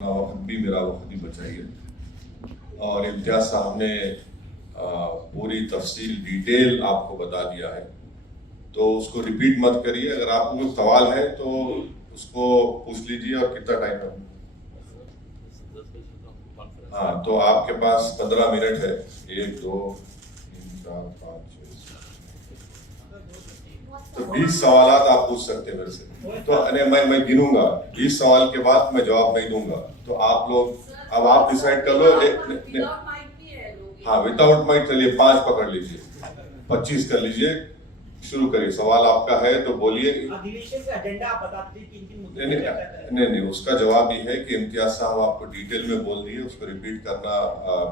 वक्त भी मेरा वक्त भी बचाइए। और इम्तियाज साहब ने पूरी तफसील डिटेल आपको बता दिया है, तो उसको रिपीट मत करिए। अगर आपको कोई सवाल है तो उसको पूछ लीजिए। और कितना टाइम है? हाँ, तो आपके पास 15 मिनट है। 1 2 3 4 5 6 तो 20 सवाल आप पूछ सकते हैं मेरे से। तो मैं गिनूंगा, 20 सवाल के बाद मैं जवाब नहीं दूंगा। तो आप लोग अब आप डिसाइड कर लो। हाँ, विदाउट माइक चलिए 5 पकड़ लीजिए, 25 कर लीजिए। शुरू करिए। सवाल आपका है तो बोलिए। अधिवेशन का एजेंडा आप बता दीजिए किन-किन मुद्दों नहीं पर चर्चा करें। नहीं, उसका जवाब ये है कि इम्तियाज साहब आपको डिटेल में बोल दिए, उसको रिपीट करना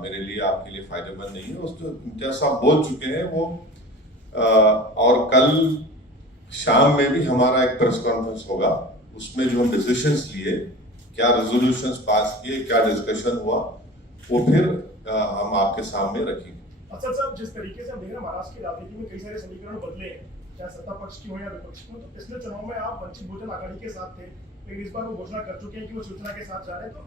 मेरे लिए आपके लिए फायदेमंद नहीं है। उसको इम्तियाज साहब बोल चुके हैं वो। और कल शाम में भी हमारा एक प्रेस कॉन्फ्रेंस होगा, उसमें जो हम डिसीजंस लिए, क्या रेजोल्यूशंस पास किए, क्या डिस्कशन हुआ, वो फिर हम आपके सामने रखेंगे। अफसर साहब, जिस तरीके से हम देख रहे हैं महाराष्ट्र की राजनीति में कई सारे समीकरण बदले हैं, चाहे सत्ता पक्ष की हो या विपक्ष की हो, तो पिछले चुनाव में आप वंचित बहुजन आघाड़ी के साथ थे, लेकिन इस बार वो घोषणा कर चुके हैं कि वो शिवसेना के साथ जा रहे हैं। तो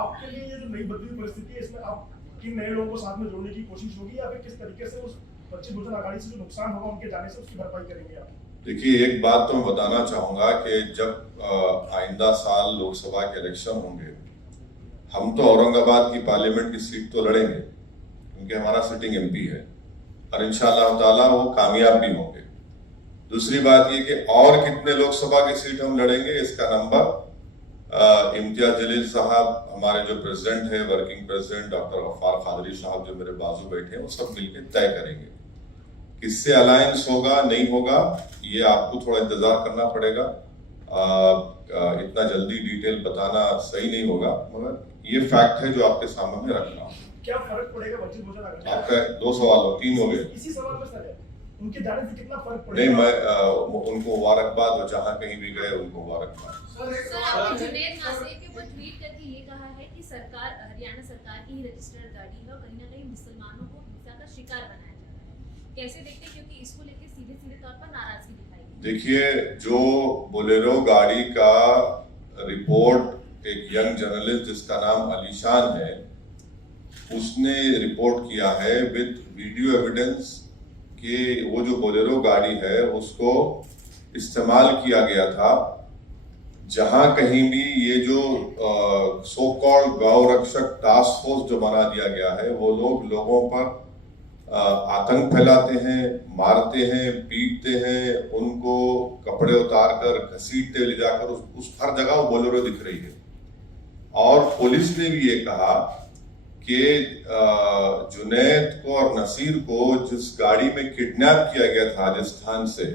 आपके लिए ये जो नई बदली हुई परिस्थिति है, इसमें आप किन नए लोगों को साथ में जोड़ने की कोशिश होगी, या फिर किस तरीके से उस वंचित बहुजन आघाड़ी से जो नुकसान होगा उनके जाने से उसकी भरपाई करेंगे आप? देखिए, एक बात तो मैं बताना चाहूंगा कि जब आइंदा साल लोकसभा के इलेक्शन होंगे, हम तो औरंगाबाद की पार्लियामेंट की सीट तो लड़ेंगे, क्योंकि हमारा सिटिंग एमपी है, और इंशाअल्लाह ताला वो कामयाब भी होंगे। दूसरी बात ये कि और कितने लोकसभा की सीट हम लड़ेंगे, इसका नंबर इम्तियाज जलील साहब, हमारे जो प्रेसिडेंट है, working president doctor Gaffar Qadri sahab जो मेरे बाजू बैठे हैं, वो सब मिलकर तय करेंगे। किससे अलायंस होगा नहीं होगा, ये आपको थोड़ा इंतजार करना पड़ेगा। इतना जल्दी डिटेल बताना सही नहीं होगा, मगर ये फैक्ट है जो आपके सामने रखना। क्या फर्क पड़ेगा वंचित बहुजन आघाड़ी? आपका 2 सवाल हो, 3 हो गए। इसी सवाल में सर, उनके जाने से कितना फर्क नहीं, पड़ेगा? मैं उनको मुबारकबाद, वो जहाँ कहीं भी गए उनको मुबारकबाद। सर, आपने जुनैद नासिर के ऊपर ट्वीट करके ये कहा है कि सरकार, हरियाणा सरकार की ही रजिस्टर्ड गाड़ी है और कहीं ना कहीं मुसलमानों को हिंसा का शिकार बनाया जा रहा है। कैसे देखते हैं, क्योंकि इसको लेकर सीधे तौर पर नाराजगी दिखाई गई। देखिए, जो बोलेरो गाड़ी का रिपोर्ट एक यंग जर्नलिस्ट जिसका नाम अलीशान है, उसने रिपोर्ट किया है विद वीडियो एविडेंस कि वो जो बोलेरो गाड़ी है उसको इस्तेमाल किया गया था। जहां कहीं भी ये जो सो कॉल्ड गौ रक्षक टास्क फोर्स जो बना दिया गया है, वो लोगों पर आतंक फैलाते हैं, मारते हैं, पीटते हैं, उनको कपड़े उतार कर घसीटते ले जाकर उस हर जगह वो बोलेरो दिख रही है। और पुलिस ने भी ये कहा कि जुनैद को और नसीर को जिस गाड़ी में किडनैप किया गया था राजस्थान से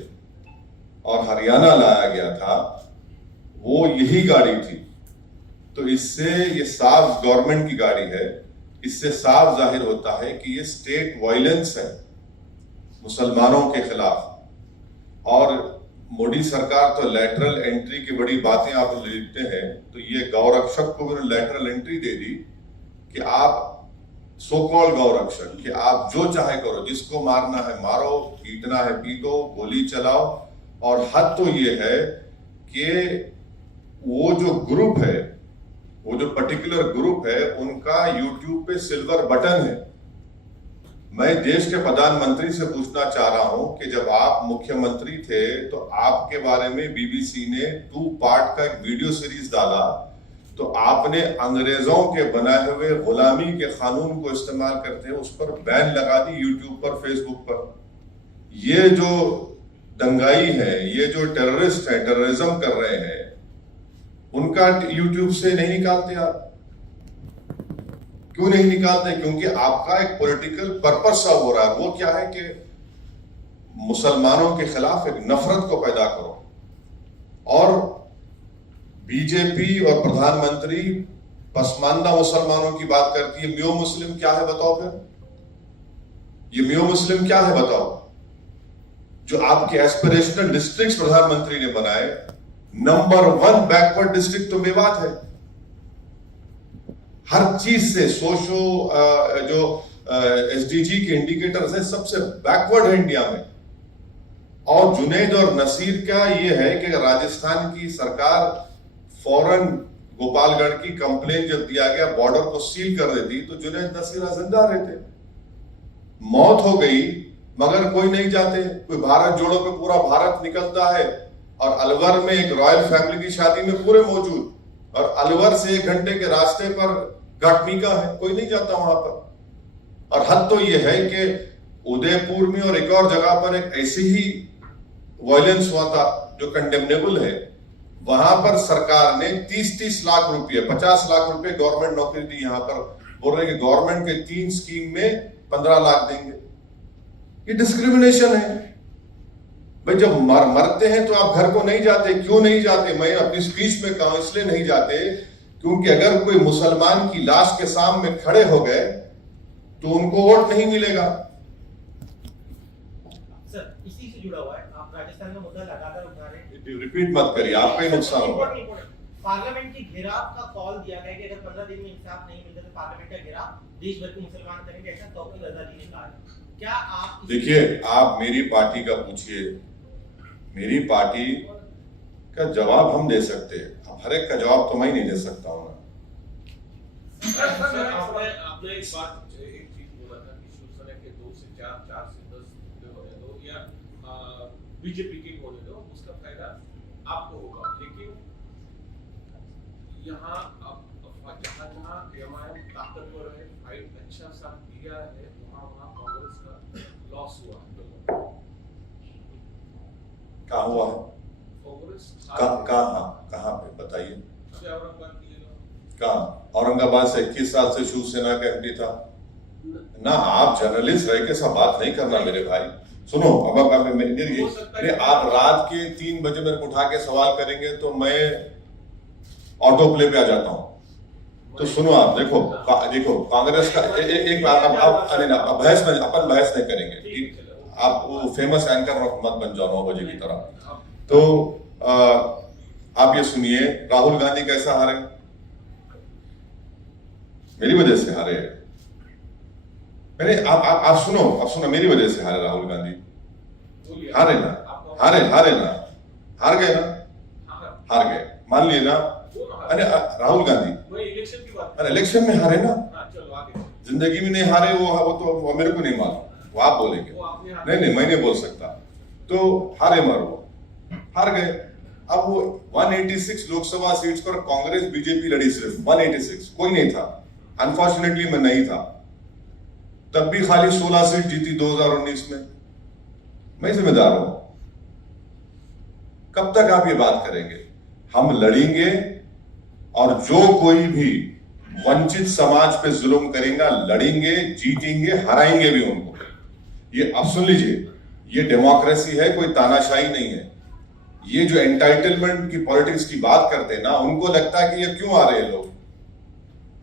और हरियाणा लाया गया था, वो यही गाड़ी थी। तो इससे ये साफ गवर्नमेंट की गाड़ी है, इससे साफ जाहिर होता है कि ये स्टेट वायलेंस है मुसलमानों के खिलाफ। और मोदी सरकार तो लेटरल एंट्री की बड़ी बातें आप लिखते हैं, तो ये गौरक्षक को भी लेटरल एंट्री दे दी कि आप सो कॉल्ड गौरक्षक, कि आप जो चाहे करो, जिसको मारना है मारो, पीटना है पीटो, गोली चलाओ। और हद तो ये है कि वो जो ग्रुप है, वो जो पर्टिकुलर ग्रुप है, उनका यूट्यूब पे सिल्वर बटन है। मैं देश के प्रधानमंत्री से पूछना चाह रहा हूं कि जब आप मुख्यमंत्री थे तो आपके बारे में बीबीसी ने 2 पार्ट का एक वीडियो सीरीज डाला, तो आपने अंग्रेजों के बनाए हुए गुलामी के कानून को इस्तेमाल करते हैं, उस पर बैन लगा दी यूट्यूब पर, फेसबुक पर। ये जो दंगाई है, ये जो टेररिस्ट है, टेररिज्म कर रहे हैं, उनका यूट्यूब से नहीं निकालते आप? क्यों नहीं निकालते? क्योंकि आपका एक पॉलिटिकल पर्पस सा हो रहा है। वो क्या है कि मुसलमानों के खिलाफ एक नफरत को पैदा करो। और बीजेपी और प्रधानमंत्री पसमानदा मुसलमानों की बात करती है। म्यो मुस्लिम क्या है बताओ? फिर ये म्यो मुस्लिम क्या है बताओ? जो आपके एस्पिरेशनल डिस्ट्रिक्ट प्रधानमंत्री ने बनाए, नंबर 1 बैकवर्ड डिस्ट्रिक्ट तो मेवात है, हर चीज से। सोशो जो एसडीजी के इंडिकेटर्स है, सबसे बैकवर्ड है इंडिया में। और जुनैद और नसीर का ये है कि राजस्थान की सरकार फौरन गोपालगढ़ की कंप्लेन जब दिया गया, बॉर्डर को सील कर देती, तो जुनैद नसीर जिंदा रहते। मौत हो गई मगर कोई नहीं जाते। कोई भारत जोड़ो पे पूरा भारत निकलता है, और अलवर में एक रॉयल फैमिली की शादी में पूरे मौजूद, और अलवर से 1 घंटे के रास्ते पर घाटमीका है, कोई नहीं जाता वहां पर। और हद तो यह है कि उदयपुर में और एक और जगह पर एक ऐसी ही वायलेंस हुआ था जो कंडेमनेबल है। वहां पर सरकार ने 30-30 लाख रुपए, 50 लाख रुपए गवर्नमेंट नौकरी दी। यहां पर बोल रहे हैं कि गवर्नमेंट के 3 स्कीम में 15 लाख देंगे। ये डिस्क्रिमिनेशन है भाई। जब मरते हैं तो आप घर को नहीं जाते, क्यों नहीं जाते? मैं अपनी स्पीच में कहा इसलिए नहीं जाते क्योंकि अगर कोई मुसलमान की लाश के सामने खड़े हो गए तो उनको वोट नहीं मिलेगा। सर इसी से जुड़ा हुआ है, आप राजस्थान का मुद्दा लगातार उठा रहे हैं। रिपीट मत करिए, आपका ही नुकसान होगा। पार्लियामेंट की घेराव का कॉल दिया गया कि अगर 15 दिन में इंसाफ नहीं मिलता तो पार्लियामेंट का घेराव देश भर के मुसलमान करेंगे, ऐसा तौकीर आजादी ने कहा है। क्या आप देखिए, आप मेरी पार्टी का पूछिए, मेरी पार्टी का जवाब हम दे सकते हैं, अब हर एक का जवाब तो मैं नहीं दे सकता हूं ना। आपने एक चीज बोला था कि शिवसेना के 2 से 4, 4 से 10 होने दो या बीजेपी के होने दो, उसका फायदा आपको होगा। लेकिन यहाँ जहाँ एमआईएम ताकतवर है, फाइट अच्छा साथ दिया है, वहाँ कांग्रेस का लॉस हुआ है। कहाँ हुआ है? कांग्रेस कहाँ पे बताइए? औरंगाबाद की कहाँ? औरंगाबाद से 21 साल से शिवसेना का एमपी था ना। आप जर्नलिस्ट रह के सब बात नहीं करना मेरे भाई। सुनो, अब आप रात के 3 बजे मेरे को उठा के सवाल करेंगे तो मैं ऑटो प्ले पे आ जाता हूँ। तो सुनो, आप देखो कांग्रेस का एक बात, अब बहस में अपन बहस नहीं करेंगे। आप वो फेमस एंकर मत बन जाओ 9 बजे की तरह। तो आप ये सुनिए, राहुल गांधी कैसा हारे? मेरी वजह से हारे। आप सुनो, मेरी वजह से हारे राहुल गांधी। हारे ना, हार गए मान लिए ना। अरे राहुल गांधी इलेक्शन में हारे ना, जिंदगी में नहीं हारे। वो तो मेरे को नहीं मालूम, वो आप बोलेंगे। नहीं, मैं नहीं बोल सकता। तो हारे हार गए। अब वो 186 लोकसभा सीट्स पर कांग्रेस बीजेपी लड़ी, सिर्फ 186, कोई नहीं था। अनफॉर्चुनेटली मैं नहीं था, तब भी खाली 16 सीट जीती 2019 में। मैं जिम्मेदार हूं। कब तक आप ये बात करेंगे? हम लड़ेंगे, और जो कोई भी वंचित समाज पे जुल्म करेगा, लड़ेंगे, जीतेंगे, हराएंगे भी उनको। ये अब सुन लीजिए, ये डेमोक्रेसी है, कोई तानाशाही नहीं है। ये जो एंटाइटलमेंट की पॉलिटिक्स की बात करते हैं ना, उनको लगता है कि ये क्यों आ रहे हैं लोग।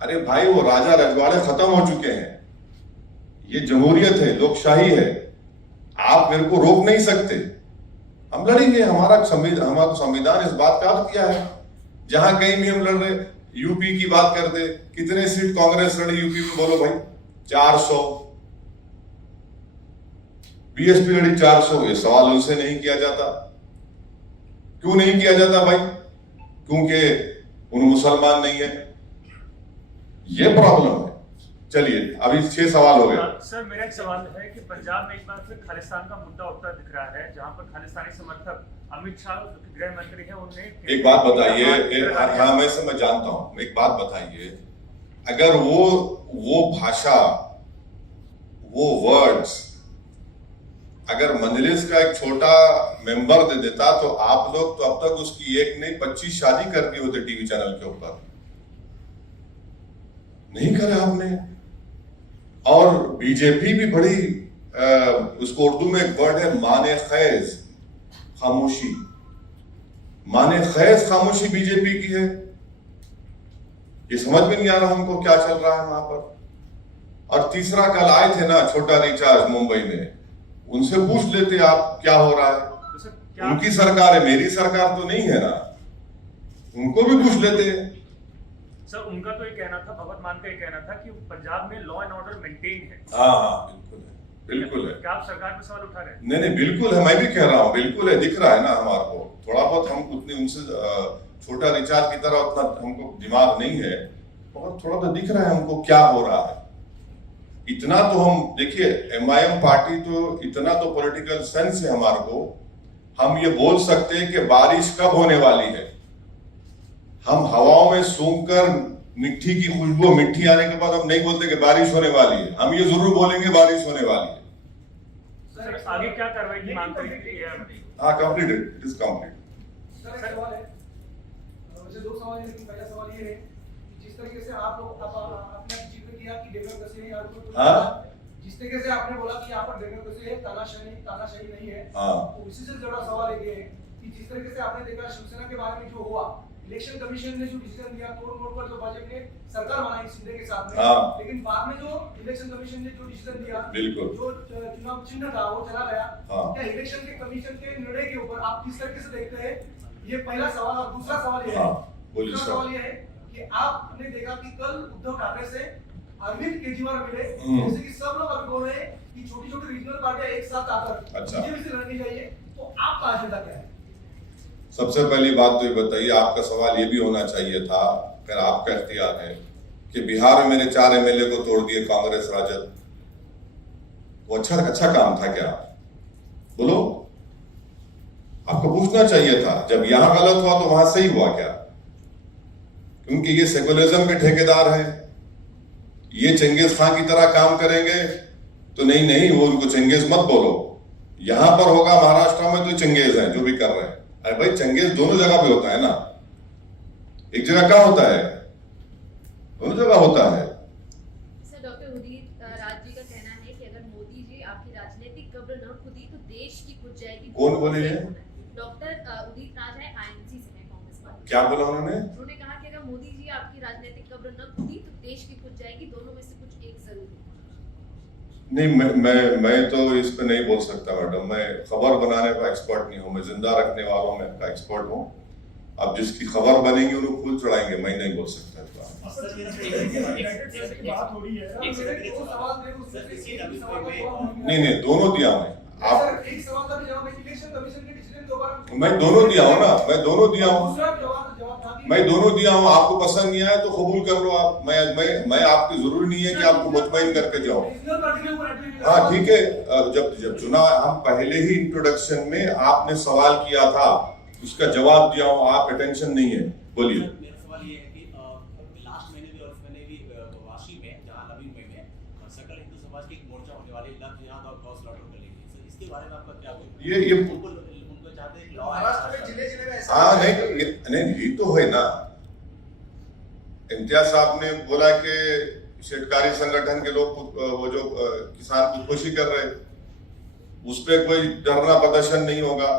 अरे भाई, वो राजा रजवाड़े खत्म हो चुके हैं। ये जमहूरियत है, लोकशाही है। आप मेरे को रोक नहीं सकते। हम लड़ेंगे। हमारा संविधान इस बात का अर्थ किया है। जहां कहीं भी हम लड़ रहे, यूपी की बात करते, कितने सीट कांग्रेस लड़ी यूपी में? बोलो भाई, 400। बीएसपी लड़ी 400। ये सवाल उनसे नहीं किया जाता। क्यों नहीं किया जाता भाई? क्योंकि उन मुसलमान नहीं है। ये प्रॉब्लम है। चलिए, अभी 6 सवाल हो गए। सर, मेरा एक सवाल है कि पंजाब में एक बार फिर खालिस्तान का मुद्दा उठता दिख रहा है, जहां पर खालिस्तानी समर्थक अमित शाह जो कि गृह मंत्री है, उन्हें एक बात बताइए। हाँ, मैं समझ जानता हूं। एक बात बताइए, अगर वो भाषा, वो वर्ड्स अगर मजलिस का एक छोटा मेंबर दे देता तो आप लोग तो अब तक उसकी 1 नहीं 25 शादी कर दी होते टीवी चैनल के ऊपर। नहीं करे आपने। और बीजेपी भी बड़ी उसको उर्दू में एक वर्ड है, माने खैज, खामोशी। माने खैज खामोशी बीजेपी की है। ये समझ में नहीं आ रहा हमको क्या चल रहा है वहां पर। और तीसरा, कल आए थे ना छोटा रिचार्ज मुंबई में, उनसे पूछ लेते आप क्या हो रहा है। उनकी सरकार है, मेरी सरकार तो नहीं है ना। उनको भी पूछ लेते। सर, उनका तो ये कहना था, भगवत मान का ये कहना था कि पंजाब में लॉ एंड ऑर्डर मेंटेन है। हाँ, बिल्कुल है। क्या आप सरकार पे सवाल उठा रहे हैं? नहीं, बिल्कुल है। मैं भी कह रहा हूँ, बिल्कुल है। दिख रहा है ना हमारे को। थोड़ा बहुत हम उतनी उनसे छोटा रिचार्ज की तरह उतना हमको दिमाग नहीं है, मगर थोड़ा तो दिख रहा है हमको क्या हो रहा है। इतना तो हम देखिए, MIM पार्टी तो इतना तो पॉलिटिकल सेंस है हमारे को, हम ये बोल सकते हैं कि बारिश कब होने वाली है। हम हवाओं में सूंघकर मिट्टी की खुशबू, मिट्टी आने के बाद हम नहीं बोलते कि बारिश होने वाली है, हम ये जरूर बोलेंगे बारिश होने वाली है। सर आगे क्या कार्रवाई की मांग करेंगे? हाँ, completed, it is complete. Sir एक सवाल है, मुझे दो सवाल है, लेकिन पहला सवाल ये है कि जिस तरीके से आप लोग आपने जिक्र किया कि डेमोक्रेसी है, हाँ, जिस तरीके से आपने बोला कि यहाँ पर डेमोक्रेसी है, तानाशाही नहीं है, हाँ, तो इसी से जुड़ा सवाल ये है कि जिस तरीके से आपने देखा शिवसेना के बारे में जो हुआ, इलेक्शन कमीशन ने जो डिसीजन दिया, तोड़ मोड़ पर जो भाजपा ने सरकार बनाई शिंदे के साथ में, हाँ, लेकिन बाद में जो इलेक्शन कमीशन ने जो डिसीजन दिया, बिल्कुल, जो चुनाव चिन्ह था वो चला गया। हाँ। क्या इलेक्शन के कमीशन के निर्णय के ऊपर आप किस तरीके से देखते हैं? ये पहला सवाल। और दूसरा सवाल ये है, हाँ, बोलिए दूसरा सर। सवाल ये है कि आपने देखा कि कल उद्धव ठाकरे से अरविंद केजरीवाल मिले, जैसे कि सब लोग अभी बोल रहे हैं कि छोटी-छोटी रीजनल पार्टियां एक साथ आकर अच्छा। बीजेपी से लड़नी चाहिए, तो आपका एजेंडा क्या है? सबसे पहली बात तो ये बताइए, आपका सवाल ये भी होना चाहिए था, अगर आपका इख्तियार है, कि बिहार में मेरे 4 MLA को तोड़ दिए कांग्रेस राजद, वो अच्छा काम था क्या? बोलो, आपको पूछना चाहिए था। जब यहां गलत हुआ तो वहां सही हुआ क्या? क्योंकि ये सेकुलरिज्म के ठेकेदार हैं, ये चंगेज खान की तरह काम करेंगे तो नहीं, वो उनको चंगेज मत बोलो। यहां पर होगा महाराष्ट्र में तो चंगेज हैं जो भी कर रहे हैं। अरे भाई, चंगेज दोनों जगह पे होता है ना, एक जगह क्या होता है, दोनों जगह होता है। सर डॉक्टर उदित राज जी का कहना है कि अगर मोदी जी आपकी राजनीतिक कब्र न खुदी तो देश की खुद जाएगी। कौन बोले ये? डॉक्टर उदित राज है, INC से है, कांग्रेस पार्टी। क्या बोला उन्होंने? उन्होंने कहा कि अगर मोदी जी आपकी राजनीतिक कब्र न खुदी तो देश की खुद जाएगी, दोनों में से कुछ एक जरूर होगा। नहीं, मैं तो इस पे नहीं बोल सकता मैडम, मैं खबर बनाने का एक्सपर्ट नहीं हूँ, मैं जिंदा रखने वालों में का एक्सपर्ट हूँ। अब जिसकी खबर बनेगी उन्हें फूल चढ़ाएंगे, मैं नहीं बोल सकता। बात हो रही है, नहीं, दोनों दिया मैं, आप एक सवाल का भी जवाब है, इलेक्शन कमीशन के डिसीजन के ऊपर मैं दोनों दिया हूँ ना, मैं दोनों दिया हूँ, दूसरा जवाब था कि मैं दोनों दिया हूँ। आपको पसंद नहीं आया तो कबूल कर लो आप, मैं आपकी जरूरी नहीं है कि आपको मुतमईन करके जाओ। रीजनल पार्टी के ऊपर एक्टिविटी हाँ ठीक है, जब चुनाव, हम पहले ही इंट्रोडक्शन में आपने सवाल किया था, उसका जवाब दिया हूँ, आप अटेंशन नहीं है, बोलिए। मेरा सवाल ये है कि लास्ट महीने भी और इस महीने भी वाशी में, जहाँ नवी मुंबई में सकल हिंदू समाज की एक मोर्चा होने वाली है, लव जिहाद और गौ स्लॉटर को लेके, सर इसके बारे में आपका क्या ये उनको चाहते हैं महाराष्ट्र में जिले में ऐसा हाँ नहीं, ये तो है ना। इम्तियाज साहब ने बोला कि शेतकारी संगठन के लोग वो जो किसान खुदकुशी कर रहे, उस पर कोई धरना प्रदर्शन नहीं होगा।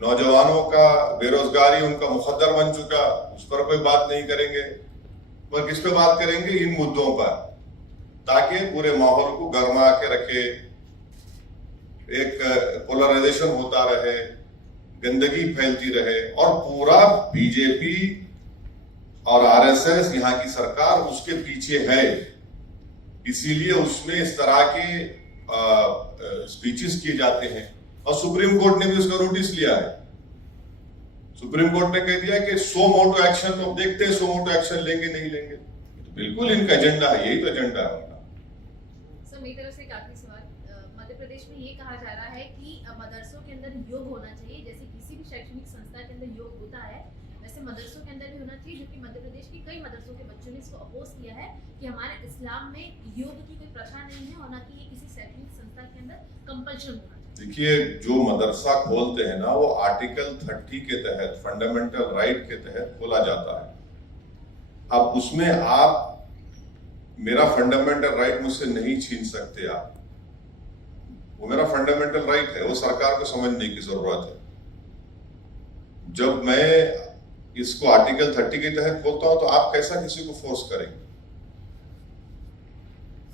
नौजवानों का बेरोजगारी उनका मुकद्दर बन चुका, उस पर कोई बात नहीं करेंगे। पर किस पे बात करेंगे? इन मुद्दों पर, ताकि पूरे माहौल को गर्मा के रखे, एक पोलराइजेशन होता रहे, गंदगी फैलती रहे, और पूरा बीजेपी और RSS यहाँ की सरकार उसके पीछे है। इसीलिए उसमें इस तरह के स्पीचेस किए जाते हैं, और सुप्रीम कोर्ट ने भी उसका नोटिस लिया है। सुप्रीम कोर्ट ने कह दिया कि सो मोटो एक्शन, तो देखते हैं सो मोटो एक्शन लेंगे नहीं लेंगे। तो बिल्कुल इनका एजेंडा है, यही तो एजेंडा है उनका। सर मेरी तरफ से एक आखिरी सवाल, मध्य प्रदेश में ये कहा जा रहा है कि मदरसों के अंदर योग होना चाहिए, जैसे किसी भी शैक्षणिक संस्था के अंदर योग होता है वैसे मदरसों के अंदर भी होना चाहिए, जबकि मध्य प्रदेश के कई मदरसों के बच्चों ने इसको अपोज किया है कि हमारे इस्लाम में योग की कोई प्रथा नहीं है, और ना कि ये किसी शैक्षणिक संस्था के अंदर कंपल्शन होना चाहिए। देखिए, जो मदरसा खोलते हैं ना, वो आर्टिकल 30 के तहत, फंडामेंटल राइट के तहत खोला जाता है। अब उसमें आप मेरा फंडामेंटल राइट मुझसे नहीं छीन सकते आप, वो मेरा फंडामेंटल राइट है, वो सरकार को समझने की जरूरत है। जब मैं इसको आर्टिकल 30 के तहत खोलता हूं तो आप कैसा किसी को फोर्स करेंगे?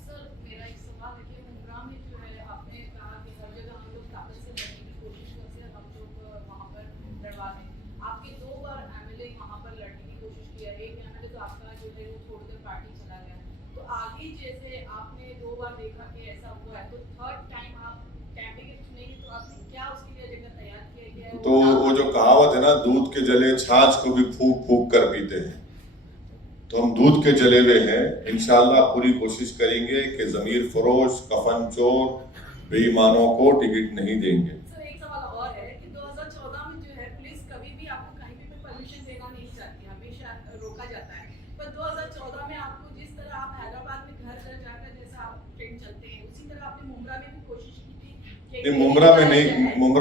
सर मेरा एक सवाल है कि मुंब्रा में जो है आपने कहा कि हर जगह हम लोग ताकत से लड़ने की कोशिश करते हैं, हम लोग वहाँ पर लड़वा दें। आपके 2 बार MLA वहाँ पर लड़ने की कोशिश की है, एक MLA तो आपका जो है वो छोड़कर पार्टी चला गया। तो आगे जैसे आपने 2 बार देखा कि ऐसा हुआ है, तो 3rd टाइम आप कैंडिडेट चुनेंगे, तो आपने क्या उसके लिए एजेंडा तैयार किया है कि है तो वो जो कहावत है ना, दूध के जले छाछ को भी फूक फूक कर पीते हैं, तो हम दूध के जले हुए हैं। इंशाल्लाह पूरी कोशिश करेंगे कि जमीर फरोश, कफन चोर, बेईमानों को टिकट नहीं देंगे। सर एक सवाल और है कि 2014 में जो है पुलिस कभी भी आपको कहीं भी परमिशन देना नहीं चाहती, हमेशा रोका जाता है। पर 2014 में आपको जिस तरह आप हैदराबाद में घर घर जाकर जैसा आप ट्रेन चलते हैं, उसी तरह आपने मुंब्रा में भी कोशिश की थी कि नहीं, मुंब्रा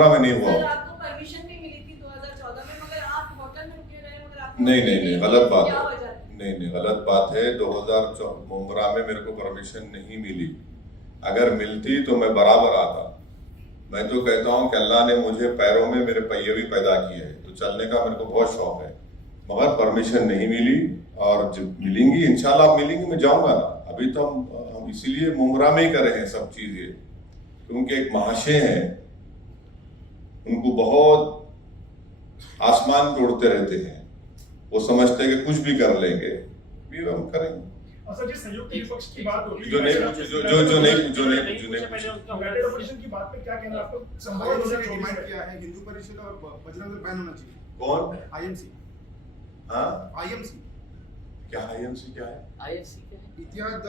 में नहीं हुआ। सर आपको परमिशन भी मिली थी 2014 में, मगर आप होटल में रुके रहे, मगर आपको नहीं, गलत बात क्या है। वजह थी? नहीं, गलत बात है। 2014 मुंब्रा में मेरे को परमिशन नहीं मिली। अगर मिलती तो मैं बराबर आता। मैं तो कहता हूँ कि अल्लाह ने मुझे पैरों में मेरे पहिए भी पैदा किए हैं, तो चलने का मेरे को बहुत शौक है, मगर परमिशन नहीं मिली। और जब मिलेंगी इंशाल्लाह मिलेंगी, मैं जाऊंगा ना। अभी तो हम इसीलिए मुंब्रा में ही कर रहे हैं सब चीजें, क्योंकि एक महाशय हैं, उनको बहुत आसमान पे उड़ते रहते हैं, वो समझते हैं कि कुछ भी कर लेंगे, भी हम करेंगे। सर जिस संयुक्त विपक्ष की बात होगी, जो नहीं यूनाइटेड ऑपोजिशन की बात पे क्या कहना है आपको? संभव डिमांड किया है हिंदू परिषद और बजरंग दल बैन होना चाहिए। कौन? आईएमसी। हाँ, आईएमसी क्या आईएमसी क्या है? आईएमसी क्या है? इत्तेहाद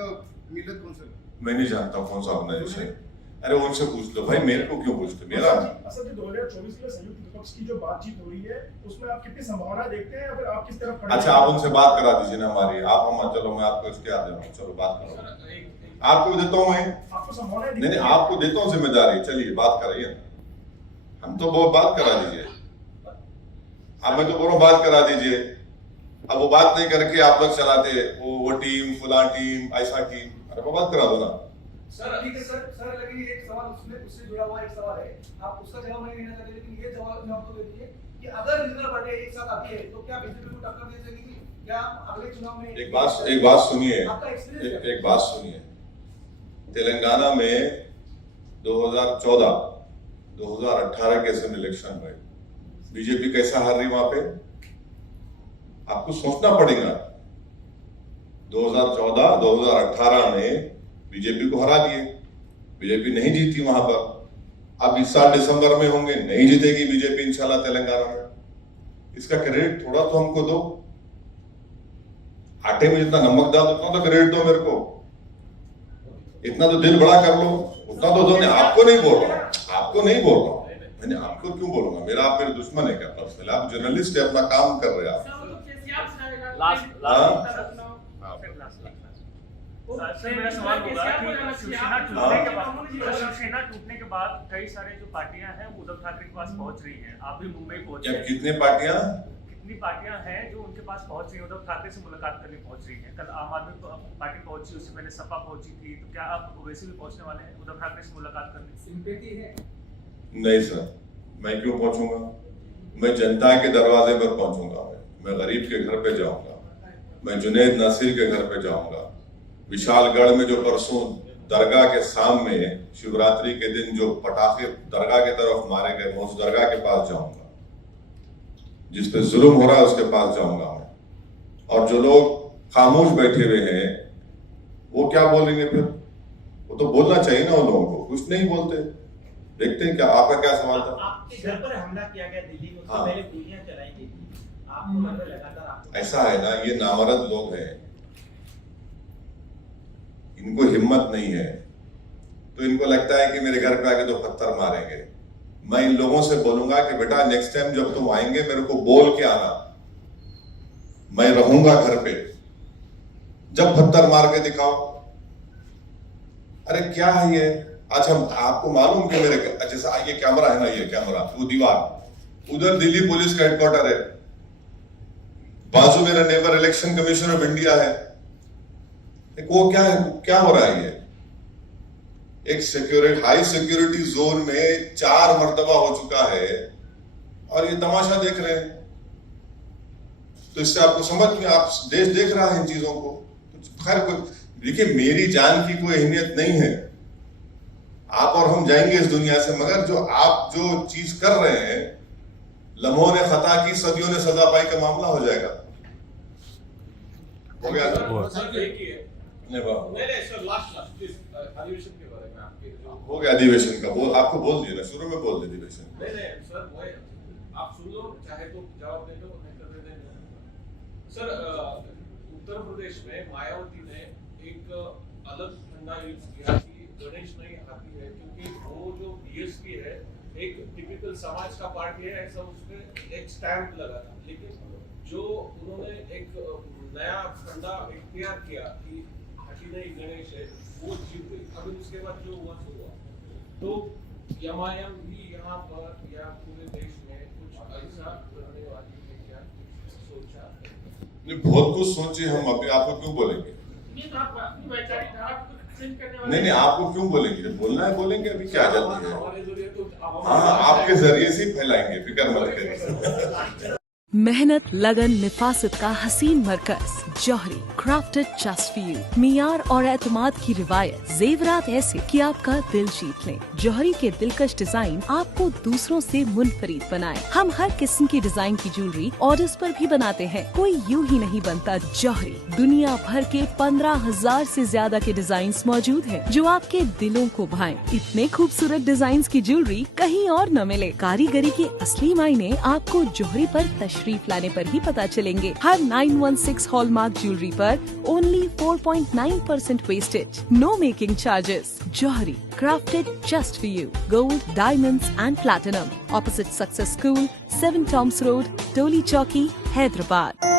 मिल्लत कौंसिल। मैं नहीं जानता कौन सा ऑर्गेनाइजेशन है। अरे उनसे पूछ लो भाई, मेरे को क्यों पूछते? मेरा असल में 2024 में संयुक्त विपक्ष की जो बातचीत हो रही है, उसमें आप कितनी संभावना देखते हैं, या फिर आप किस तरफ खड़े हैं? अच्छा, आप उनसे बात करा दीजिए ना हमारी। आप हम चलो, मैं आपको इसके आ दे रहा हूँ, चलो बात करो। आपको भी देता हूँ मैं। आपको संभावना नहीं, आपको देता हूँ जिम्मेदारी, चलिए बात कराइए। हम तो बहुत बात करा दीजिए। अब मैं तो बोल रहा हूँ बात करा दीजिए। अब वो बात नहीं करके आप लोग चलाते, वो टीम, फुला टीम, ऐसा टीम। अरे वो बात करा दो ना। सर ठीक है सर लेकिन एक सवाल उससे जुड़ा हुआ एक सवाल है, आप उसका जवाब नहीं देना चाहते, लेकिन ये जवाब हमको दे दीजिए कि अगर रीजनल पार्टी एक साथ आती है तो क्या बीजेपी को टक्कर दे सकेगी? क्या अगले चुनाव में एक बात सुनिए, आपका एक्सपीरियंस एक बात सुनिए। तेलंगाना में 2014, 2018 के असेंबली इलेक्शन में बीजेपी कैसा हार रही वहां पे, आपको सोचना पड़ेगा। 2014, 2018 में बीजेपी को हरा दिए, बीजेपी नहीं जीती वहां पर। अब इस साल दिसंबर में होंगे, नहीं जीतेगी बीजेपी इंशाल्लाह तेलंगाना में। इसका क्रेडिट थोड़ा तो हमको दो। आटे में जितना नमक डाल उतना तो क्रेडिट दो मेरे को, इतना तो दिल बड़ा कर लो, उतना तो दो। आपको नहीं बोल रहा हूँ, आपको नहीं बोल रहा हूँ, मैंने आपको क्यों बोलूंगा? मेरा आप मेरे दुश्मन है क्या? पर्सनल आप जर्नलिस्ट है, अपना काम कर रहे हैं आप। सर मेरा सवाल होगा कि शिवसेना टूटने के बाद कई सारे जो पार्टियां हैं वो उद्धव ठाकरे के पास पहुंच रही हैं। आप भी मुंबई पहुंचे हैं। कितनी पार्टियां हैं जो उनके पास पहुंच रही हैं, उद्धव ठाकरे से मुलाकात करने पहुंच रही हैं? कल आम आदमी पार्टी पहुंची, उससे पहले सपा पहुंची थी, तो क्या आप वैसे भी पहुंचने वाले हैं उद्धव ठाकरे से मुलाकात करने? सिंपैथी है? नहीं सर, मैं क्यों पहुंचूंगा? मैं जनता के दरवाजे पर पहुंचूंगा। मैं गरीब के घर पे जाऊंगा, मैं जुनैद नासिर के घर पे जाऊंगा। विशालगढ़ में जो परसों दरगाह के सामने शिवरात्रि के दिन जो पटाखे दरगाह के तरफ मारे गए, मैं उस दरगाह के पास जाऊंगा। जिस पे जुल्म हो रहा है उसके पास जाऊंगा मैं। और जो लोग खामोश बैठे हुए हैं वो क्या बोलेंगे फिर? वो तो बोलना चाहिए ना उन लोगों को, कुछ नहीं बोलते। देखते हैं क्या आपका क्या सवाल था? आपके घर पर हमला किया गया दिल्ली में, उससे हाँ। पहले गोलियां चलाई गई थी, आपको घर में लगातार आपको ऐसा है ना, ये नामर्द लोग हैं, इनको हिम्मत नहीं है, तो इनको लगता है कि मेरे घर पे आके तो पत्थर मारेंगे। मैं इन लोगों से बोलूंगा कि बेटा नेक्स्ट टाइम जब तुम आएंगे मेरे को बोल के आना, मैं रहूंगा घर पे, जब पत्थर मार के दिखाओ। अरे क्या है ये? अच्छा, आपको मालूम कि मेरे जैसा ये कैमरा है ना, ये कैमरा, वो दीवार, उधर दिल्ली पुलिस का हेडक्वार्टर है, बाजू मेरा neighbour election commission of India है। वो क्या है, क्या हो रहा है? ये एक हाई सिक्योरिटी जोन में 4 मर्तबा हो चुका है और ये तमाशा देख रहे हैं। तो इससे आपको समझ में, आप देश देख रहा है इन चीजों को। खैर, देखिए मेरी जान की कोई अहमियत नहीं है, आप और हम जाएंगे इस दुनिया से, मगर जो आप जो चीज कर रहे हैं, लम्हों ने खता की सदियों ने सजा पाई का मामला हो जाएगा। हो गया अधिवेशन के बारे में आपके जो हो गया अधिवेशन का, आपको बोल दिया ना, शुरू में बोल दिया अधिवेशन। नहीं सर, वो आप सुन लो, चाहे तो जवाब दे दो, नहीं तो दे देंगे। सर, उत्तर प्रदेश में मायावती ने एक अलग फंडा यूज किया कि गणेश नहीं आती है, क्योंकि वो जो बीएसपी है एक टिपिकल समाज का पार्टी है, ऐसा उसमें एक स्टैंप लगा था। लेकिन जो उन्होंने एक नया फंडा इख्तियार किया कि हटी नहीं गणेश है, वो जीत गई। अभी उसके बाद जो हुआ सो हुआ। तो एमआईएम भी यहाँ पर या पूरे देश में कुछ ऐसा करने वाली है क्या सोचा? नहीं, बहुत कुछ सोचे हम, अभी आपको क्यों बोलेंगे? नहीं, आपको क्यों बोलेंगे? बोलना है बोलेंगे, अभी क्या जल्दी है? हमारे जरिए तो हाँ, आपके जरिए से ही फैलाएंगे, फिक्र मत करिए। मेहनत, लगन, निफासत का हसीन मरकज जौहरी, क्राफ्टेड जस्ट फॉर यू। मियार और एतमाद की रिवायत, जेवरात ऐसे कि आपका दिल जीत लें। जौहरी के दिलकश डिजाइन आपको दूसरों से मुनफरिद बनाए। हम हर किस्म की डिजाइन की ज्वेलरी ऑर्डर्स पर भी बनाते हैं, कोई यूं ही नहीं बनता। जौहरी, दुनिया भर के 15,000 से ज्यादा के डिजाइन मौजूद हैं, जो आपके दिलों को भाएं। इतने खूबसूरत डिजाइन की ज्वेलरी कहीं और न मिले। कारीगरी के असली मायने आपको जौहरी पर तशरीफ लाने पर ही पता चलेंगे। हर 916 हॉलमार्क ज्वेलरी पर only 4.9% wastage, no making charges. Jauhari, crafted just for you. Gold, diamonds and platinum. Opposite Success School, 7 Toms Road, Toli Chowki, Hyderabad.